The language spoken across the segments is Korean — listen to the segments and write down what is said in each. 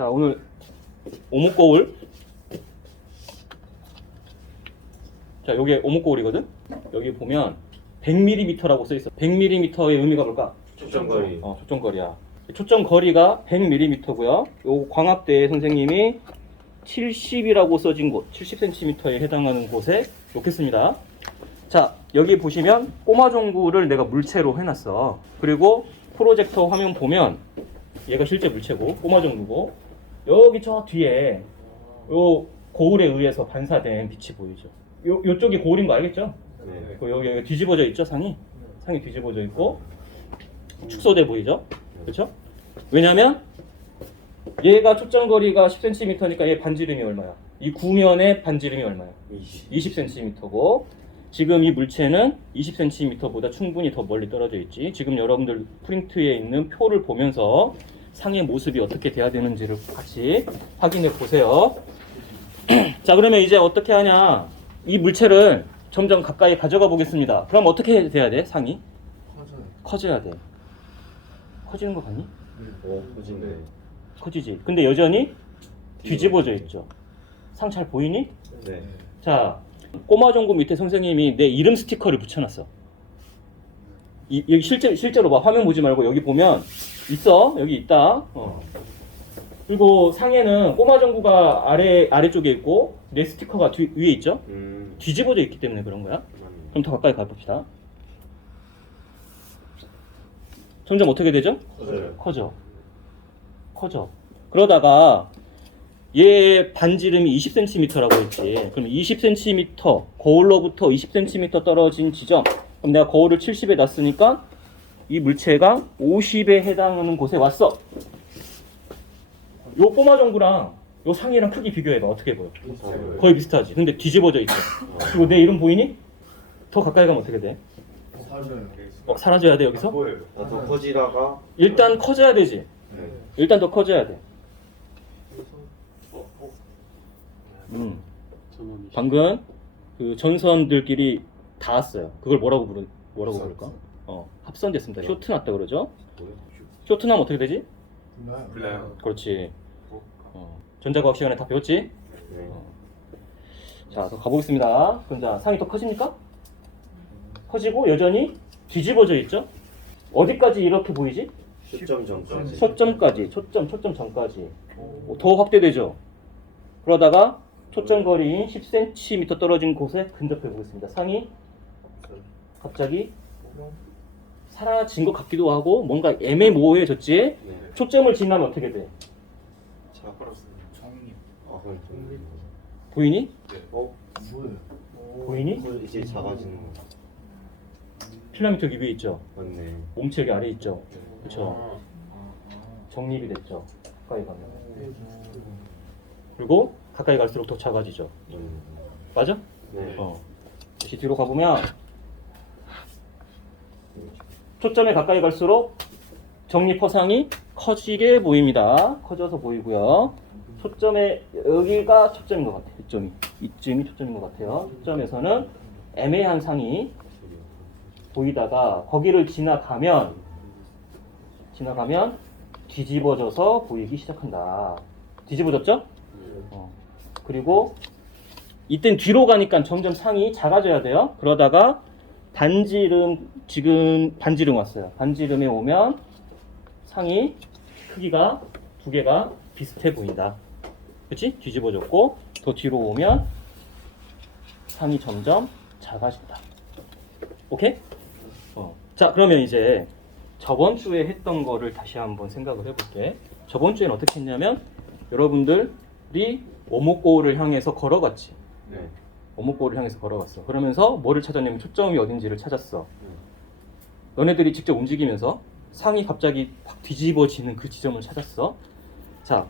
자, 오늘 오목 거울. 자, 요게 오목 거울이거든? 여기 보면 100mm라고 써 있어. 100mm의 의미가 뭘까? 초점거리. 어, 초점거리야. 초점거리가 100mm고요. 요 광학대 선생님이 70이라고 써진 곳, 70cm에 해당하는 곳에 놓겠습니다. 자, 여기 보시면 꼬마 종구를 내가 물체로 해놨어. 그리고 프로젝터 화면 보면 얘가 실제 물체고 꼬마 종구고 여기 저 뒤에 요 거울에 의해서 반사된 빛이 보이죠. 요 요쪽이 거울인 거 알겠죠? 네. 그 여기, 여기 뒤집어져 있죠 상이 상이 뒤집어져 있고 축소돼 보이죠 그렇죠 왜냐면 얘가 초점 거리가 10cm니까 얘 반지름이 얼마야 이 구면의 반지름이 얼마야 20. 20cm고 지금 이 물체는 20cm보다 충분히 더 멀리 떨어져 있지 지금 여러분들 프린트에 있는 표를 보면서 상의 모습이 어떻게 돼야 되는지를 같이 확인해 보세요. 자 그러면 이제 어떻게 하냐? 이 물체를 점점 가까이 가져가 보겠습니다. 그럼 어떻게 돼야 돼 상이. 커져야 돼. 커지는 거 같니? 어, 커지네. 커지지. 근데 여전히 뒤집어져 있죠. 상 잘 보이니? 네. 자 꼬마 종구 밑에 선생님이 내 이름 스티커를 붙여놨어 이, 여기 실제, 실제로 봐 화면 보지 말고 여기 보면 있어 여기 있다 어. 그리고 상에는 꼬마 종구가 아래 아래쪽에 있고 내 스티커가 뒤, 위에 있죠 음. 뒤집어져 있기 때문에 그런 거야. 그럼 더 가까이 가봅시다. 점점 어떻게 되죠? 커져. 커져. 그러다가 얘 반지름이 20cm라고 했지. 그럼 20cm, 거울로부터 20cm 떨어진 지점. 그럼 내가 거울을 70에 놨으니까 이 물체가 50에 해당하는 곳에 왔어. 요 꼬마 정구랑 요 상이랑 크기 비교해봐. 어떻게 보여? 비슷해요. 거의 비슷하지. 근데 뒤집어져 있어. 그리고 내 이름 보이니? 더 가까이 가면 어떻게 돼? 사줘요. 어, 사라져야 돼 여기서? 나더 커지다가 일단 커져야 되지. 네. 일단 더 커져야 돼. 음. 방금 그 전선들끼리 닿았어요. 그걸 뭐라고 부르 뭐라고 부를까? 어, 합선됐습니다. 쇼트 났다 그러죠? 쇼트 나면 어떻게 되지? 불나요. 그렇지. 어, 전자과학 시간에 다 배웠지? 네. 자, 더 가보겠습니다. 그럼 자, 상이 더 커집니까? 커지고 여전히 뒤집어져 있죠? 어디까지 이렇게 보이지? 초점 전까지. 초점까지, 초점, 초점 전까지. 어, 더 확대되죠? 그러다가 초점 거리인 10cm 떨어진 곳에 근접해 보겠습니다. 상이 갑자기 사라진 것 같기도 하고 뭔가 애매모호해졌지? 네. 초점을 지나면 어떻게 돼? 제가 걸었어요. 정리. 아, 그럼 좀. 보이니? 어? 뭐예요? 보이니? 커- 이제 작아지는 거. 필라미트 여기 위에 있죠? 맞네. 몸체 여기 아래 있죠? 그쵸? 아, 정립이 됐죠? 가까이 가면. 네. 그리고 가까이 갈수록 더 작아지죠? 음. 맞아? 네. 어. 다시 뒤로 가보면 초점에 가까이 갈수록 정립 허상이 커지게 보입니다. 커져서 보이고요. 초점에 여기가 초점인 것 같아요. 이점이 이쯤이 초점인 것 같아요. 초점에서는 애매한 상이 보이다가 거기를 지나가면 지나가면 뒤집어져서 보이기 시작한다. 뒤집어졌죠? 어. 그리고 이땐 뒤로 가니까 점점 상이 작아져야 돼요. 그러다가 반지름 지금 반지름 왔어요. 반지름에 오면 상이 크기가 두 개가 비슷해 보인다. 그렇지? 뒤집어졌고 더 뒤로 오면 상이 점점 작아진다. 오케이? 어. 자 그러면 이제 저번 주에 했던 거를 다시 한번 생각을 해볼게. 저번 주에는 어떻게 했냐면 여러분들이 오목고를 향해서 걸어갔지. 네. 오목고를 향해서 걸어갔어. 그러면서 뭐를 찾았냐면 초점이 어딘지를 찾았어. 너네들이 직접 움직이면서 상이 갑자기 확 뒤집어지는 그 지점을 찾았어. 자,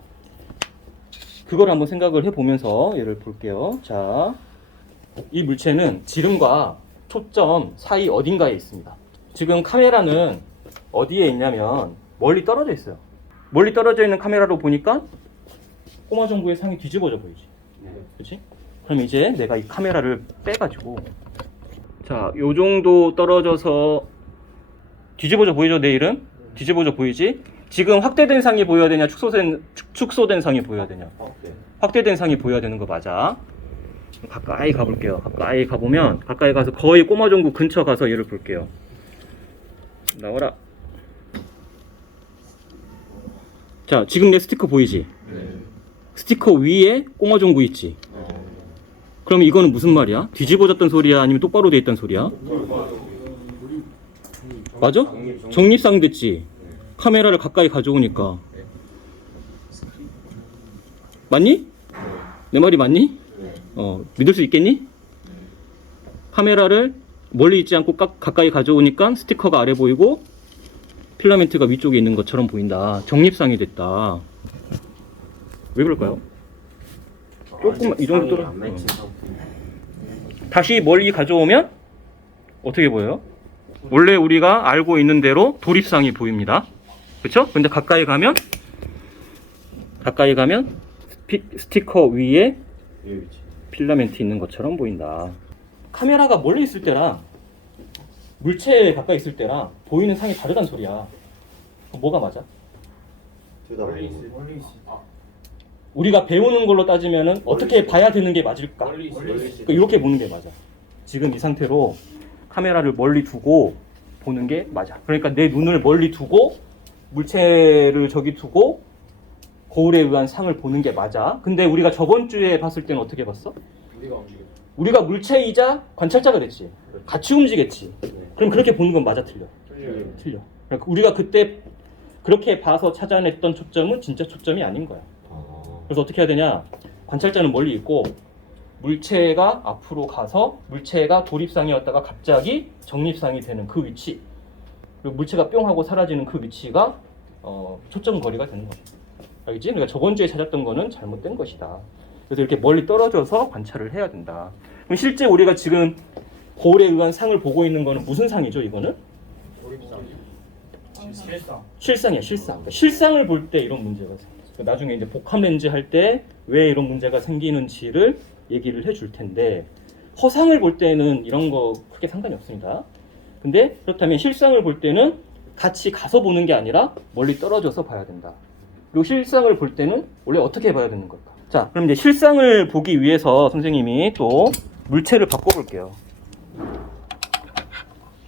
그걸 한번 생각을 해보면서 얘를 볼게요. 자, 이 물체는 지름과 초점 사이 어딘가에 있습니다. 지금 카메라는 어디에 있냐면 멀리 떨어져 있어요. 멀리 떨어져 있는 카메라로 보니까 꼬마 정부의 상이 뒤집어져 보이지. 네. 그렇지? 그럼 이제 내가 이 카메라를 빼가지고 자, 요 정도 떨어져서 뒤집어져 보이죠, 내 이름? 뒤집어져 보이지? 지금 확대된 상이 보여야 되냐 축소된 축- 축소된 상이 보여야 되냐? 어, 네. 확대된 상이 보여야 되는 거 맞아? 가까이 가볼게요. 가까이 가보면 가까이 가서 거의 꼬마종구 근처 가서 얘를 볼게요. 나와라. 자 지금 내 스티커 보이지? 스티커 위에 꼬마종구 있지 그럼 이거는 무슨 말이야 뒤집어졌던 소리야 아니면 똑바로 돼 있던 소리야 맞아 정립상 됐지 카메라를 가까이 가져오니까 맞니? 내 말이 맞니? 어, 믿을 수 있겠니? 카메라를 멀리 있지 않고 가, 가까이 가져오니까 스티커가 아래 보이고 필라멘트가 위쪽에 있는 것처럼 보인다. 정립상이 됐다. 왜 그럴까요? 조금만, 이 정도 떨어- 안 맺힌 어. 다시 멀리 가져오면 어떻게 보여요? 원래 우리가 알고 있는 대로 도립상이 보입니다. 그렇죠? 근데 가까이 가면 가까이 가면 스피- 스티커 위에 위치. 필라멘트 있는 것처럼 보인다. 카메라가 멀리 있을 때랑 물체에 가까이 있을 때랑 보이는 상이 다르단 소리야. 그럼 뭐가 맞아? 둘다 멀리 있어. 멀리 있어. 우리가 배우는 걸로 따지면은 어떻게 봐야 되는 게 맞을까? 그러니까 이렇게 보는 게 맞아. 지금 이 상태로 카메라를 멀리 두고 보는 게 맞아. 그러니까 내 눈을 멀리 두고 물체를 저기 두고 거울에 의한 상을 보는 게 맞아. 근데 우리가 저번 주에 봤을 때는 어떻게 봤어? 우리가 움직여. 우리가 물체이자 관찰자가 됐지. 같이 움직였지. 네. 그럼 그렇게 보는 건 맞아 틀려? 틀려. 그러니까 우리가 그때 그렇게 봐서 찾아냈던 초점은 진짜 초점이 아닌 거야. 아. 그래서 어떻게 해야 되냐? 관찰자는 멀리 있고 물체가 앞으로 가서 물체가 도립상이었다가 갑자기 정립상이 되는 그 위치 그리고 물체가 뿅 하고 사라지는 그 위치가 어, 초점 거리가 되는 거야. 알겠지? 그러니까 저번 주에 찾았던 거는 잘못된 것이다. 그래서 이렇게 멀리 떨어져서 관찰을 해야 된다. 그럼 실제 우리가 지금 거울에 의한 상을 보고 있는 거는 무슨 상이죠? 이거는 실상. 실상이야, 실상. 그러니까 실상을 볼 때 이런 문제가 생겨. 그러니까 나중에 이제 복합 렌즈 할 때 왜 이런 문제가 생기는지를 얘기를 해줄 텐데 허상을 볼 때는 이런 거 크게 상관이 없습니다. 근데 그렇다면 실상을 볼 때는 같이 가서 보는 게 아니라 멀리 떨어져서 봐야 된다. 그리고 실상을 볼 때는 원래 어떻게 봐야 되는 걸까? 자, 그럼 이제 실상을 보기 위해서 선생님이 또 물체를 바꿔볼게요.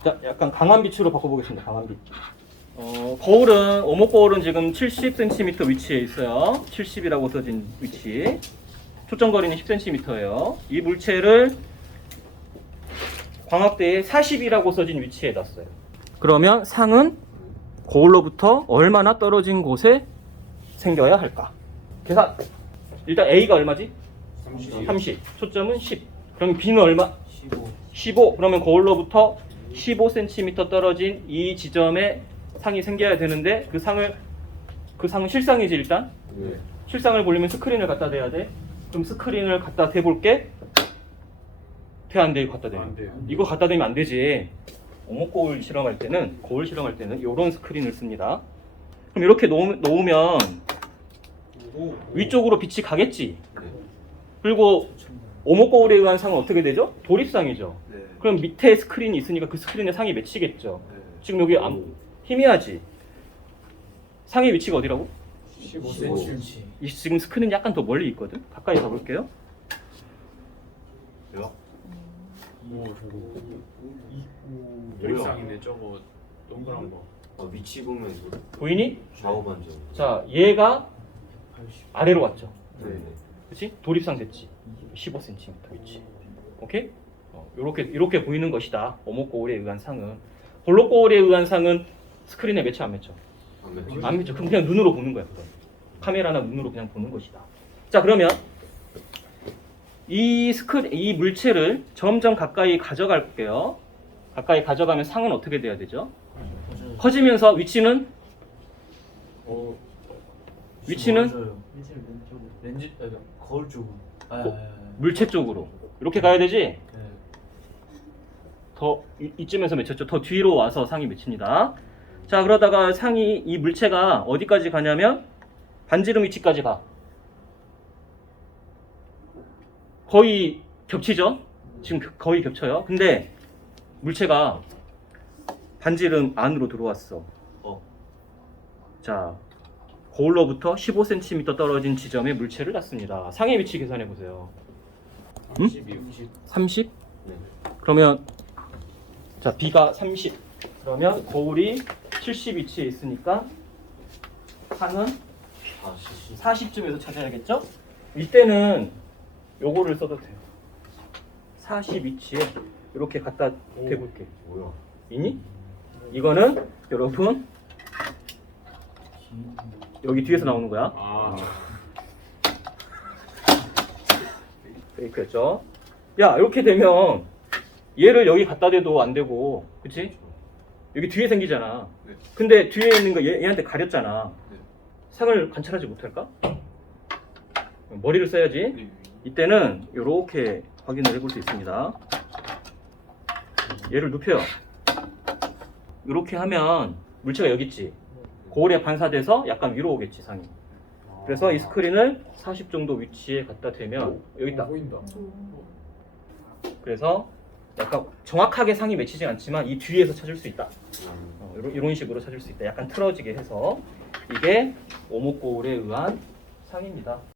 자, 약간 강한 빛으로 바꿔보겠습니다. 강한 빛. 어, 거울은 오목 거울은 지금 70cm 위치에 있어요. 70이라고 써진 위치. 초점 거리는 10cm예요. 이 물체를 광학대에 40이라고 써진 위치에 놨어요. 그러면 상은 거울로부터 얼마나 떨어진 곳에 생겨야 할까? 계산. 일단 A가 얼마지? 30. 30. 초점은 10. 그럼 B는 얼마? 15. 15. 그러면 거울로부터 15cm 떨어진 이 지점에 상이 생겨야 되는데 그 상을 그 상은 실상이지 일단. 네. 실상을 보려면 스크린을 갖다 대야 돼. 그럼 스크린을 갖다 대볼게. 돼안 돼? 갖다 대. 안 돼요. 이거 갖다 대면 안 되지. 오목 거울 실험할 때는 거울 실험할 때는 이런 스크린을 씁니다. 그럼 이렇게 놓, 놓으면 오. 위쪽으로 빛이 가겠지. 네. 그리고 오목 거울에 의한 상은 어떻게 되죠? 도립상이죠. 네. 그럼 밑에 스크린이 있으니까 그 스크린에 상이 맺히겠죠. 네. 지금 여기 암, 희미하지. 상의 위치가 어디라고? 15cm. 이 지금 스크린 약간 더 멀리 있거든. 가까이 가볼게요. 요? 오 저거. 열상이네, 저거 동그란 거. 어, 위치 보면 보이니? 좌우 반전. 자, 얘가 80. 아래로 왔죠. 네. 그렇지? 도립상 됐지. 15cm 위치. 오케이? 어, 요렇게 이렇게 보이는 것이다. 오목 거울에 의한 상은. 볼록 거울에 의한 상은 스크린에 맺혀 안 맺혀? 안 맺혀. 그럼 그냥 눈으로 보는 거야. 그건. 카메라나 눈으로 그냥 보는 것이다. 자, 그러면 이 스크 이 물체를 점점 가까이 가져갈게요. 가까이 가져가면 상은 어떻게 돼야 되죠? 커지면서 위치는 어. 위치는 위치는 왼쪽으로. 렌즈 아, 거울 쪽으로. 아, 거- 아, 아, 아. 물체 쪽으로 이렇게 가야 되지. 네. 더 이, 이쯤에서 맺혔죠. 더 뒤로 와서 상이 맺힙니다. 자 그러다가 상이 이 물체가 어디까지 가냐면 반지름 위치까지 가. 거의 겹치죠. 지금 겨- 거의 겹쳐요. 근데 물체가 반지름 안으로 들어왔어. 어. 자, 거울로부터 15cm 떨어진 지점에 물체를 놨습니다. 상의 위치 계산해 보세요. 음? 12. 30? 네. 그러면 자, B가 30. 그러면 거울이 70 위치에 있으니까 상은 40. 40쯤에서 찾아야겠죠? 이때는 요거를 써도 돼요. 40 위치에 이렇게 갖다 대볼게. 뭐야? 있니? 이거는 여러분 여기 뒤에서 나오는 거야. 아. 페이크였죠? 야 이렇게 되면 얘를 여기 갖다 대도 안 되고 그치? 여기 뒤에 생기잖아. 네. 근데 뒤에 있는 거 얘, 얘한테 가렸잖아. 네. 상을 관찰하지 못할까? 머리를 써야지. 이때는 이렇게 확인을 해볼 수 있습니다. 얘를 눕혀요. 이렇게 하면 물체가 여기 있지. 거울에 반사돼서 약간 위로 오겠지 상이. 그래서 이 스크린을 40 정도 위치에 갖다 대면 여기 있다. 보인다. 그래서 약간 정확하게 상이 맺히진 않지만 이 뒤에서 찾을 수 있다. 음. 어, 이런, 식으로 찾을 수 있다. 약간 틀어지게 해서 이게 오목 거울에 의한 상입니다.